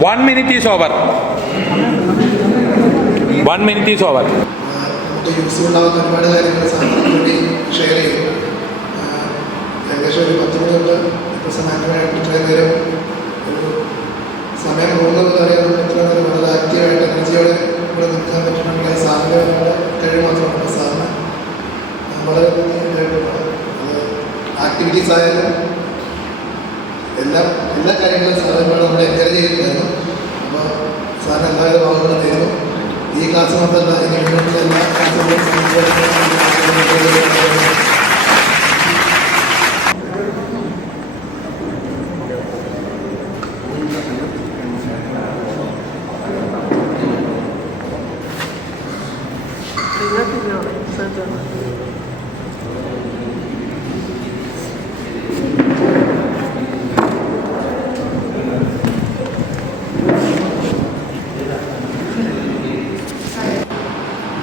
1 minute is over. 1 minute is over. Useful ആവുന്ന ഒരുപാട് കാര്യങ്ങൾ സാറിന് വേണ്ടി ഷെയർ ചെയ്യും. ഏകദേശം ഒരു 10 മണി തൊട്ട് ഇപ്പോൾ സമയമായിട്ട് ഇത്രയും നേരം ഒരു സമയം പോകുന്നത് അറിയാൻ ഇത്ര നേരം വളരെ ആക്റ്റീവായിട്ട് എനർജിയോടെ ഇവിടെ നിൽക്കാൻ പറ്റുന്നുണ്ടെങ്കിൽ അത് സാറിൻ്റെ കഴിവ് മാത്രമാണ്. സാറിന് വളരെ ഇതായിട്ടുള്ളത് അത് ആക്ടിവിറ്റീസ് ആയാലും എല്ലാ കാര്യങ്ങളും സാറിനോട് നമ്മളെ എൻകറേജ് ചെയ്തിട്ടുണ്ടായിരുന്നു. അപ്പോൾ സാറിന് എല്ലാവിധ ഭാഗങ്ങളും തരുന്നു. ഈ ക്ലാസ് മാത്രമല്ല ഇനി മുന്നോട്ടുള്ള എല്ലാ ക്ലാസ്സുകളും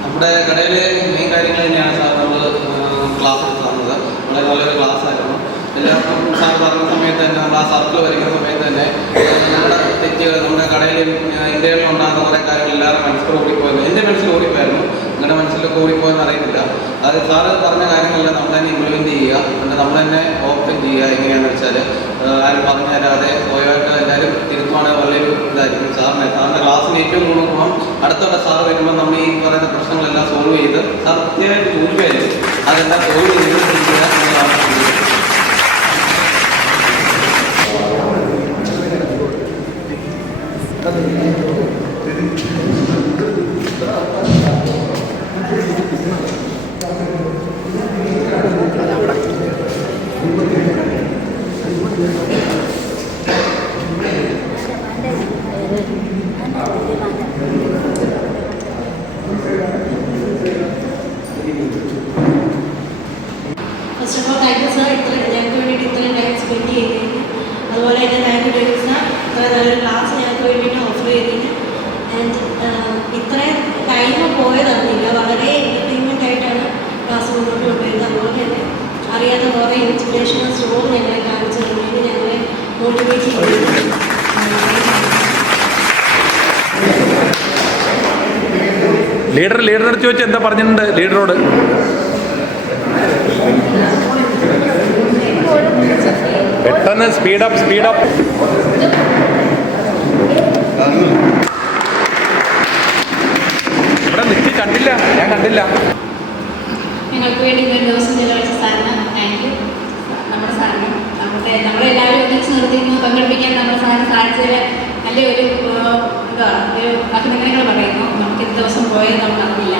നമ്മുടെ കടയിലെ മെയിൻ കാര്യങ്ങൾ തന്നെയാണ് സാർ നമ്മൾ ക്ലാസ് എടുത്ത് തന്നത്. വളരെ നല്ലൊരു ക്ലാസ് ആയിരുന്നു. എല്ലാവർക്കും സാർ പറഞ്ഞ സമയത്ത് തന്നെ നമ്മൾ ആ സർക്കിൾ വരയ്ക്കുന്ന സമയത്ത് തന്നെ നമ്മുടെ തെറ്റുകൾ നമ്മുടെ കടയിൽ ഇന്ത്യയിൽ ഉണ്ടാകുന്ന കുറേ കാര്യങ്ങൾ എല്ലാവരും മനസ്സിൽ ഓടിപ്പോയിരുന്നു. എൻ്റെ മനസ്സിൽ ഓടിപ്പോയിരുന്നു, നിങ്ങളുടെ മനസ്സിലൊക്കെ ഓടിപ്പോയെന്ന് അറിയത്തില്ല. അത് സാറ് പറഞ്ഞ കാര്യങ്ങളെല്ലാം നമ്മൾ തന്നെ ഇംപ്ലിമെൻറ്റ് ചെയ്യുക, എന്നിട്ട് നമ്മൾ തന്നെ ഓപ്പൺ ചെയ്യുക. എങ്ങനെയാണെന്ന് വെച്ചാൽ ആരും പറഞ്ഞു തരാതെ സ്വയമായിട്ട് എല്ലാവരും തിരുത്തുവാണെങ്കിൽ വലിയൊരു ഇതായിരിക്കും. സാറിൻ്റെ ക്ലാസ്സിന് ഏറ്റവും കൂടുതൽ ഗുണം അടുത്തുള്ള സാറ് വരുമ്പോൾ നമ്മൾ ഈ പറയുന്ന പ്രശ്നങ്ങളെല്ലാം സോൾവ് ചെയ്ത് സാർ കൃത്യമായിട്ട് ചോദിക്കുമായിരിക്കും. അതെല്ലാം സോൾവ് ചെയ്ത് ചെയ്യുക എന്നുള്ളതാണ്. First of all thank you sir, ഞങ്ങൾക്ക് വേണ്ടിയിട്ട് ഇത്രയും ടൈം സ്പെൻഡ് ചെയ്തതിന്. അതുപോലെ തന്നെ താങ്ക് യു ഡേവിഡ് സാർ, ഇത്ര നല്ലൊരു ക്ലാസ് ഞങ്ങൾക്ക് വേണ്ടിയിട്ട് ഓഫർ ചെയ്തതിന്. ആൻഡ് ഇത്രയും ടൈം പോയതറിഞ്ഞില്ല, വളരെ എൻ്റർടൈൻമെൻ്റ് ആയിട്ടാണ് ക്ലാസ് മുന്നോട്ട് കൊണ്ടുവരുന്നത്. അതുപോലെ തന്നെ അറിയാത്ത കുറേ ഇൻസ്പിറേഷണൽ സ്റ്റോറി ഞങ്ങളെ കാണിച്ചു തന്നതിന് ഞങ്ങളെ മോട്ടിവേറ്റ് ചെയ്തു. ലീഡർ അടുത്ത് ചോദിച്ചാൽ എന്താ പറഞ്ഞിട്ടുണ്ട് ലീഡറോട്? പെട്ടെന്ന് സ്പീഡപ്പ്. ഇവിടെ നിൽക്കി കണ്ടില്ല, ഞാൻ കണ്ടില്ല. ഞങ്ങൾക്ക് വേണ്ടി ഒരു ദിവസം ചെലവഴിച്ച സാറിന് താങ്ക് യു. നമ്മുടെ സാറിന് നമ്മളെല്ലാവരും ഒന്നിച്ച് നിർത്തിയിരുന്നു പങ്കെടുപ്പിക്കാൻ നമ്മുടെ സാറിന് സാധിച്ചതിൽ നല്ലൊരു ഒരു അഭിനന്ദനങ്ങൾ പറയുന്നു. നമുക്ക് ഇന്ന് ദിവസം പോയത് നമുക്ക് അറിയില്ല.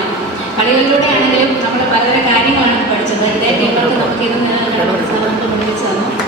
കളികളിലൂടെ ആണെങ്കിലും നമ്മൾ പലതരം കാര്യങ്ങളാണ് പഠിച്ചത്. ഇതേ ടീമർക്ക് നമുക്ക് ഇത് നമുക്ക് മുന്നിൽ തന്നു.